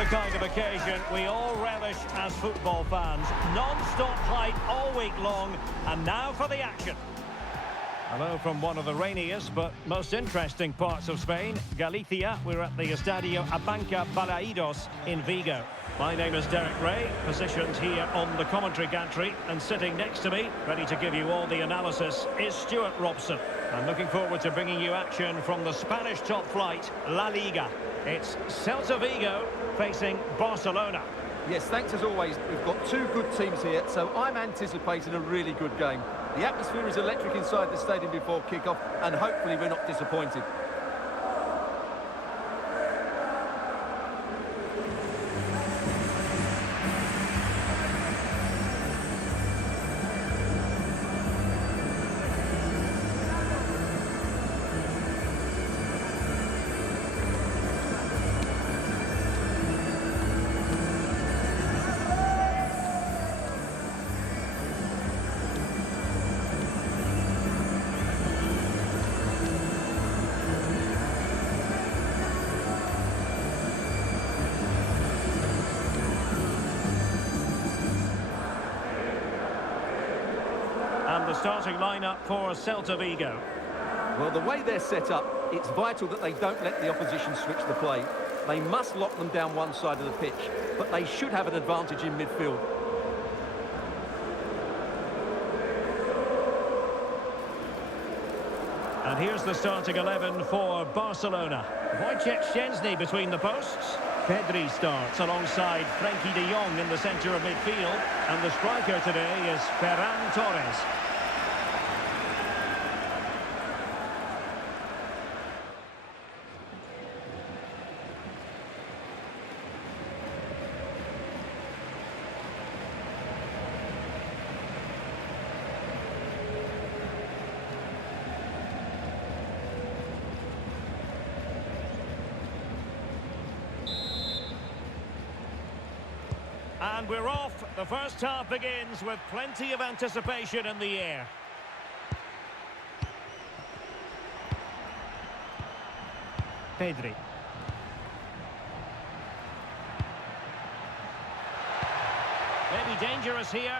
the kind of occasion we all relish as football fans. Non-stop hype all week long, and now for the action. Hello from one of the rainiest but most interesting parts of Spain, Galicia. We're at the Estadio Abanca Balaidos in Vigo. My name is Derek Ray, positioned here on the commentary gantry, and sitting next to me, ready to give you all the analysis, is Stuart Robson. I'm looking forward to bringing you action from the Spanish top flight, La Liga. It's Celta Vigo facing Barcelona. Yes, thanks as always. We've got two good teams here, so I'm anticipating a really good game. The atmosphere is electric inside the stadium before kick-off, and hopefully we're not disappointed. And the starting lineup for Celta Vigo. Well, the way they're set up, it's vital that they don't let the opposition switch the play. They must lock them down one side of the pitch, but they should have an advantage in midfield. And here's the starting 11 for Barcelona. Wojciech Szczęsny between the posts. Pedri starts alongside Frenkie de Jong in the centre of midfield. And the striker today is Ferran Torres. And we're off. The first half begins with plenty of anticipation in the air. Pedri. Maybe dangerous here.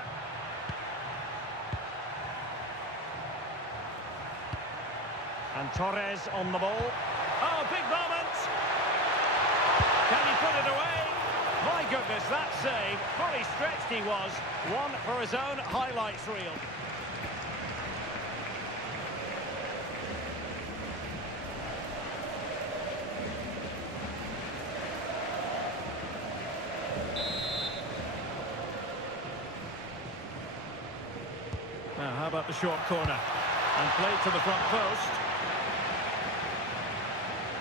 And Torres on the ball. Oh, big moment! Can he put it away? My goodness, that save, fully stretched he was, one for his own highlights reel. Now, how about the short corner? And played to the front post.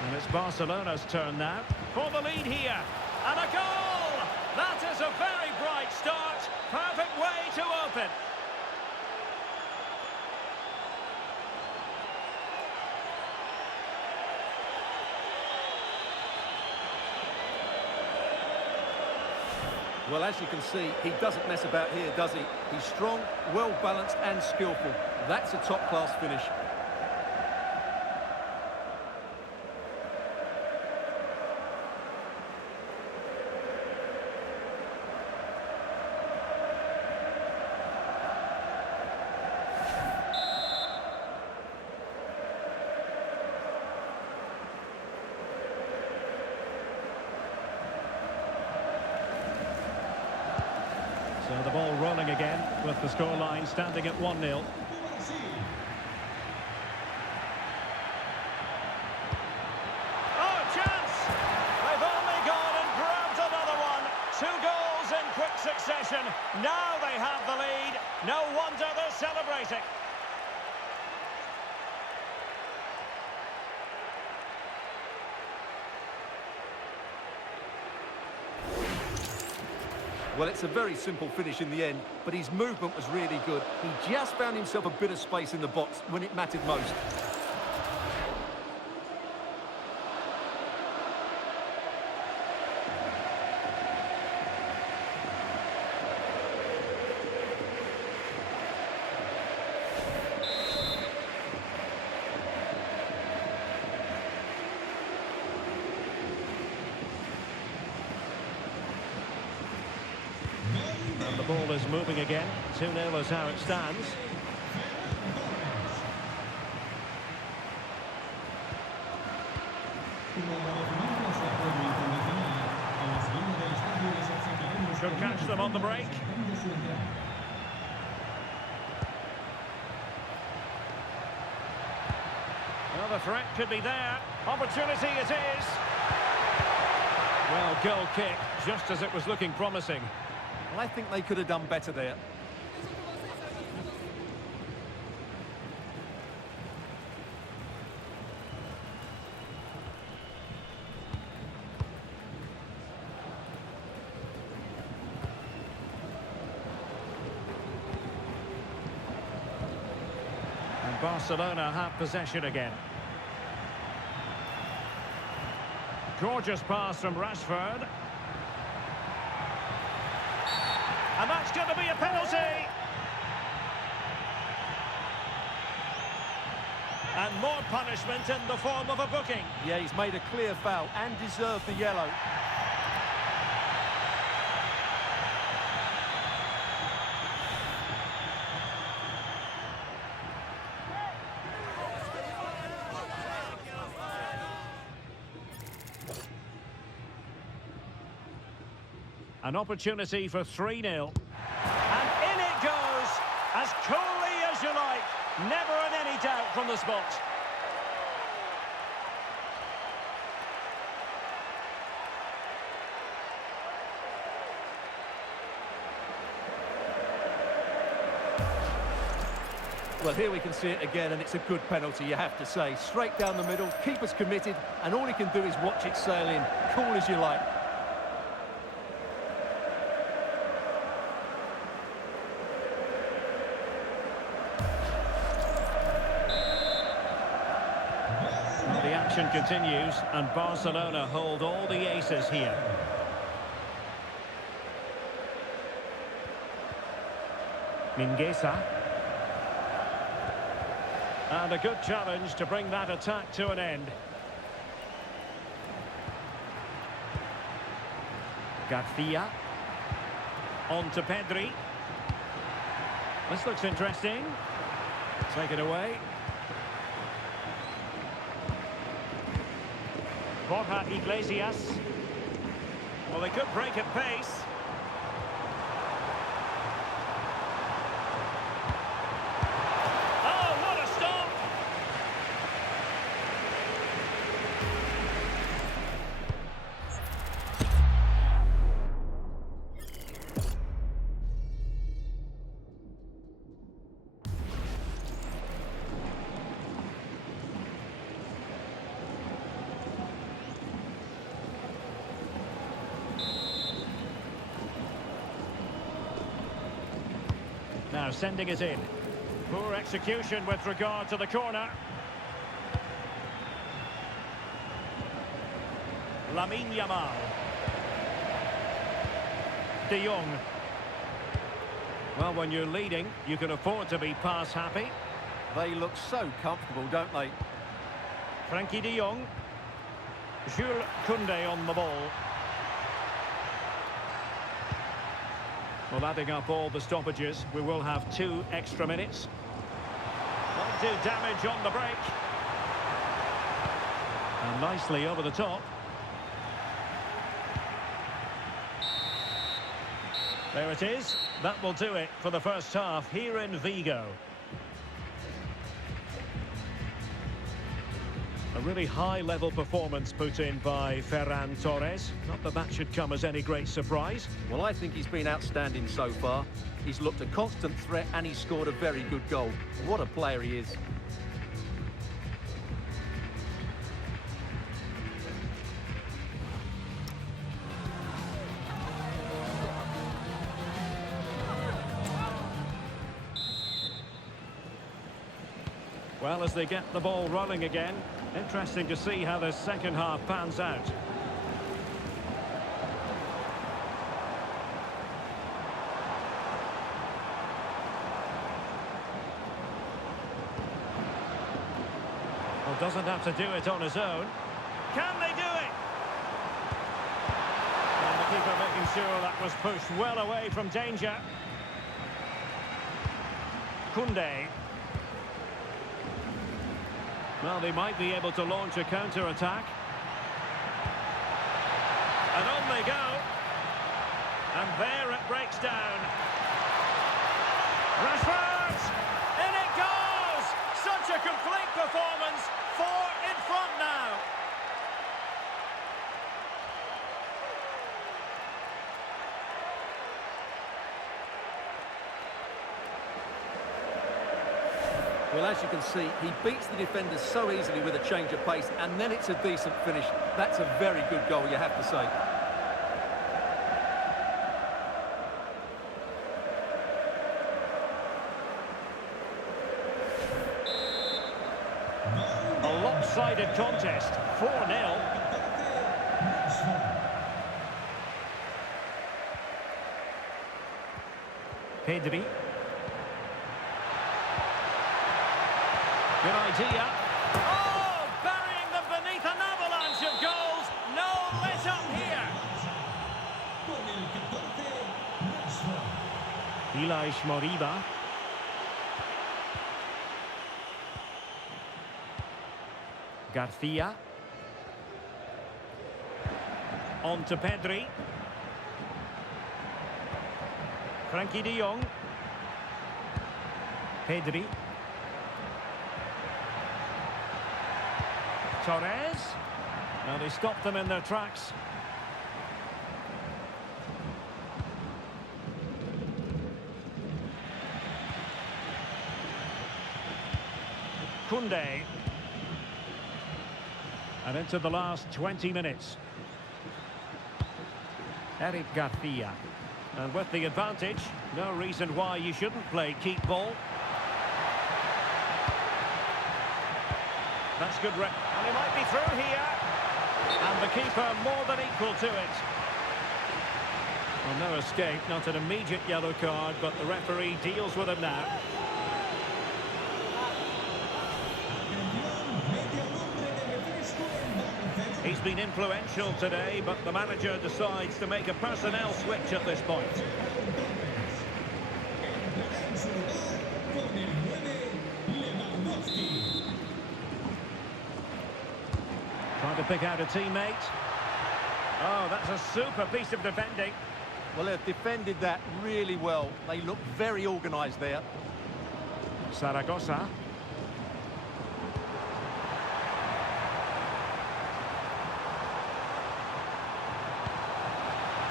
And it's Barcelona's turn now for the lead here. And a goal! That is a very bright start. Perfect way to open. Well, as you can see, he doesn't mess about here, does he? He's strong, well-balanced and skillful. That's a top-class finish. So the ball rolling again with the scoreline standing at 1-0. Oh, chance! They've only gone and grabbed another one. 2 goals in quick succession. Now they have the lead. No wonder they're celebrating. Well, it's a very simple finish in the end, but his movement was really good. He just found himself a bit of space in the box when it mattered most. ball is moving again. 2-0 is how it stands. Could catch them on the break. Well, the threat could be there. Opportunity it is. Well, goal kick, just as it was looking promising. Well, I think they could have done better there. And Barcelona have possession again. Gorgeous pass from Rashford. And that's going to be a penalty. And more punishment in the form of a booking. Yeah, he's made a clear foul and deserved the yellow. An opportunity for 3-0. And in it goes, as coolly as you like. Never in any doubt from the spot. Well, here we can see it again, and it's a good penalty, you have to say. Straight down the middle, keeper's committed, and all he can do is watch it sail in. Cool as you like. The action continues, and Barcelona hold all the aces here. Mingueza. And a good challenge to bring that attack to an end. Garcia. On to Pedri. This looks interesting. Take it away. Borja Iglesias. Well, they could break at pace. Oh, what a stop! Now sending it in. Poor execution with regard to the corner. Lamine Yamal. De Jong. Well, when you're leading, you can afford to be pass happy. They look so comfortable, don't they? Frankie de Jong. Jules Koundé on the ball. Well, adding up all the stoppages, we will have 2 extra minutes. Won't do damage on the break. And nicely over the top. There it is. That will do it for the first half here in Vigo. A really high-level performance put in by Ferran Torres. Not that that should come as any great surprise. Well, I think he's been outstanding so far. He's looked a constant threat and he's scored a very good goal. What a player he is. Well, as they get the ball rolling again, interesting to see how the second half pans out. Well, doesn't have to do it on his own. Can they do it? And the keeper making sure that was pushed well away from danger. Koundé. Well, they might be able to launch a counter-attack. And on they go. And there it breaks down. Rashford! In it goes! Such a complete performance. 4 in front now. Well, as you can see, he beats the defenders so easily with a change of pace, and then it's a decent finish. That's a very good goal, you have to say. A lopsided contest, 4-0. Pedri. Good idea. Oh, burying them beneath an avalanche of goals. No let up here. Elias Moriba. Garcia. On to Pedri. Frankie de Jong. Pedri. Torres. Well, they stopped them in their tracks. Koundé. And into the last 20 minutes. Eric Garcia. And with the advantage, no reason why you shouldn't play keep ball. That's good. And he might be through here. And the keeper more than equal to it. Well, no escape, not an immediate yellow card, but the referee deals with him now. He's been influential today, but the manager decides to make a personnel switch at this point. Trying to pick out a teammate. Oh, that's a super piece of defending. Well, they've defended that really well. They look very organised there. Zaragoza.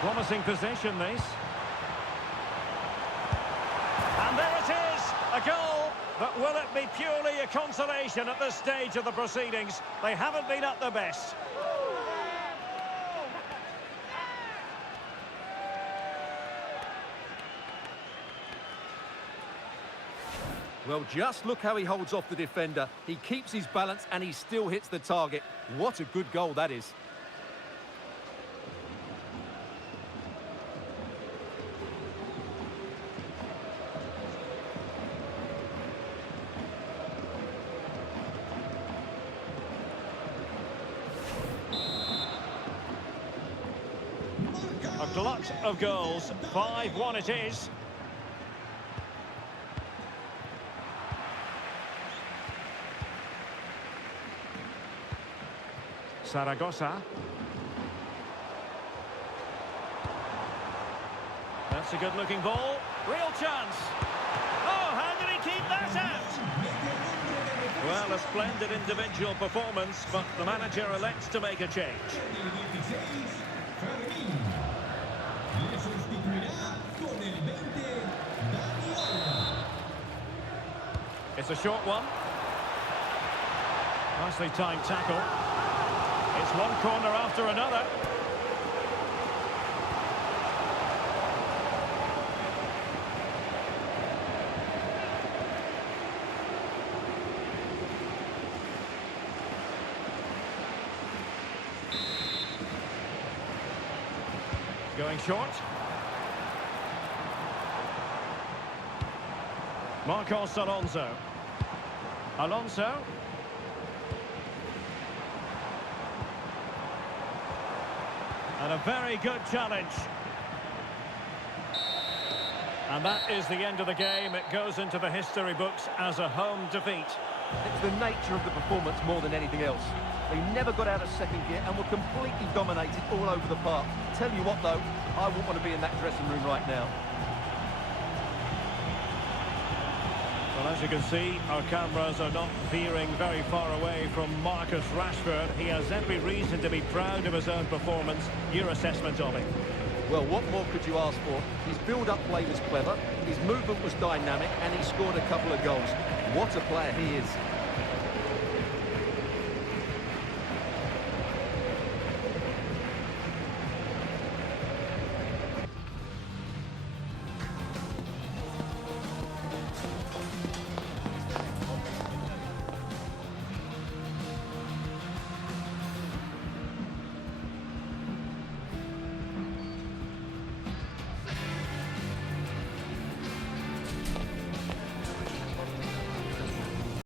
Promising possession, this. And there it is, a goal. But will it be purely a consolation at this stage of the proceedings? They haven't been at their best. Well, just look how he holds off the defender. He keeps his balance and he still hits the target. What a good goal that is. A glut of goals. 5-1 it is. Zaragoza. That's a good-looking ball. Real chance. Oh, how did he keep that out? Well, a splendid individual performance, but the manager elects to make a change. It's a short one. Nicely timed tackle. It's one corner after another. Going short. Marcos Alonso. Alonso. And a very good challenge. And that is the end of the game. It goes into the history books as a home defeat. It's the nature of the performance more than anything else. They never got out of second gear and were completely dominated all over the park. Tell you what, though, I wouldn't want to be in that dressing room right now. Well, as you can see, our cameras are not veering very far away from Marcus Rashford. He has every reason to be proud of his own performance. Your assessment of it? Well, what more could you ask for? His build-up play was clever, his movement was dynamic, and he scored a couple of goals. What a player he is.